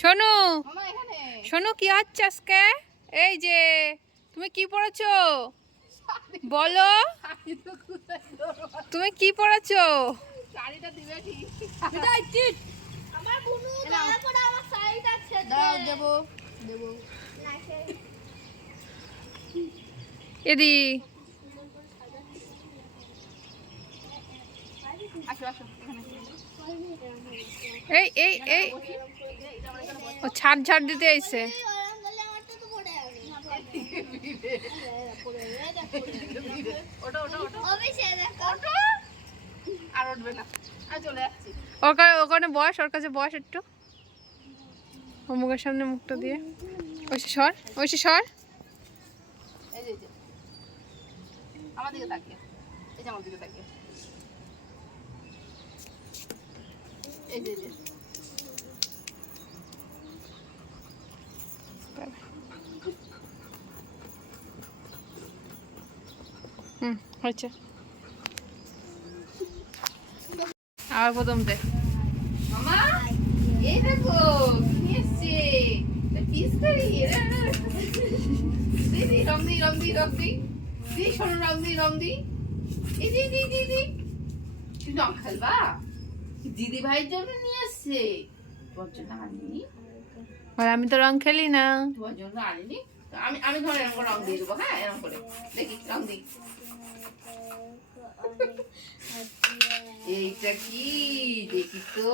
শোনো। শোনো কি হচ্ছে আজকে? এই যে তুমি কি পড়েছো? বলো? তুমি কি পড়েছো? শাড়িটা দিবে ঠিক আমার বুনু এ নাও। দয়া করে আমার শাড়িটা ছেড়ে দাও দেবো দেবো না সে এদি আসো আসো এখানে এই এই এই। ও ছাড় ছাড় দিতে যাচ্ছি। ওখানে বয়স ওর কাছে বয়স একটু। ও মুখের সামনে মুখটা দিয়ে। ওইসে সর ওইসে সর। আমার দিকে তাকিয়ে। এই যে আমার দিকে তাকিয়ে। এই এই যে হুম, হয়েছে। আবার প্রথম দে। মামা, এই দেখো নিয়ে এসছে? দি দি রং দি রং দি রং দি। দি শোনো, রং দি দি। দি দি দি দি খেলবা। দিদি ভাইয়ের জন্য নিয়ে এসছে। তোমার জন্য আনিনি আর আমি তো রং খেলি না। তোমার জন্য আনিনি তো আমি আমি ধর এরকম করে রং দিয়ে দেবো হ্যাঁ এরকম করে। দেখি রং দিই। এইটা কি? দেখি তো।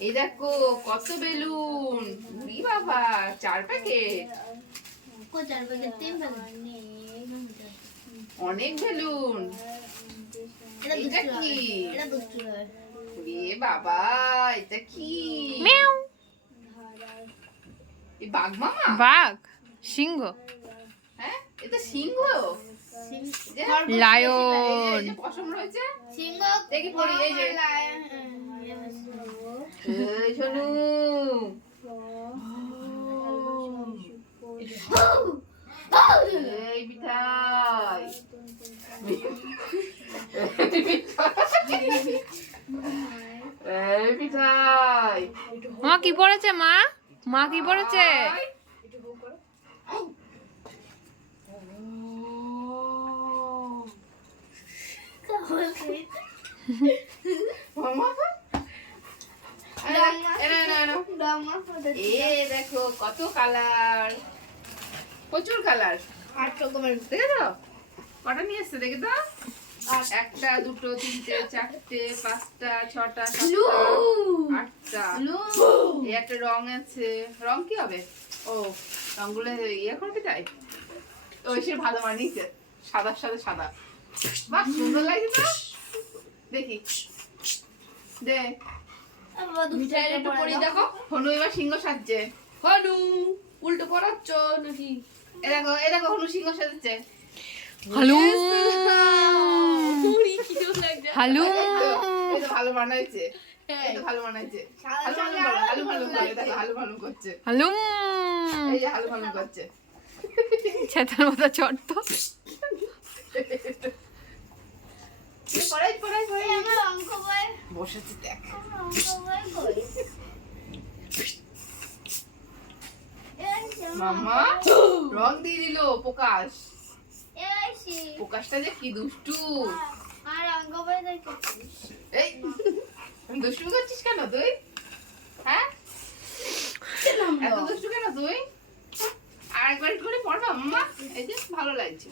এই দেখো কত বেলুন। উড়ি বাবা চার প্যাকেট। অনেক বেলুন। এটা কি? এটা দুষ্টু বাবা এটা কি? মিয়াও। এই বাঘ মামা? বাঘ সিংহ। হ্যাঁ এটা সিংহ. এই পশম রয়েছে? সিংহ দেখি পড়ি, এই যে। শোনু এই মিঠাই এই মিঠাই মা কি পড়েছে মা? মা কি পড়েছে? দেখো কত কালার প্রচুর কালার আট রকমের দেখে তো কটা নিয়ে এসছে দেখে তো? একটা দুটো তিনটে চারটে পাঁচটা ছটা আটটা। একটা রং আছে। রং কি হবে? ও রংগুলো ইয়ে করবি তাই? তো সে ভালো মানিয়েছে সাদার সাথে সাদা বাহ সুন্দর লাগছে তো? দেখি। দে। একটু পরি দেখো। হনু এবার সিংহ সাজছে। হনু উল্টো পড়াচ্ছ নাকি? এ দেখো এ দেখো হনু সিংহ সাজছে। হ্যালো হ্যালো এই তো ভালো বানাইছে ভালো ভালু ভালু ভালু করছে এই করছে ছেতার মতো চট্ট পড়াই পড়াই পড়াই আমার অঙ্ক বই বসেছি দেখ রং দিয়ে দিল প্রকাশ প্রকাশটা যে কি দুষ্টু। আর দেখেছিস? এই দুষ্টু করছিস কেন তুই? হ্যাঁ? এত দুষ্টু কেন তুই? আর একবার করে পড়বা মাম্মা এই যে ভালো লাগছে।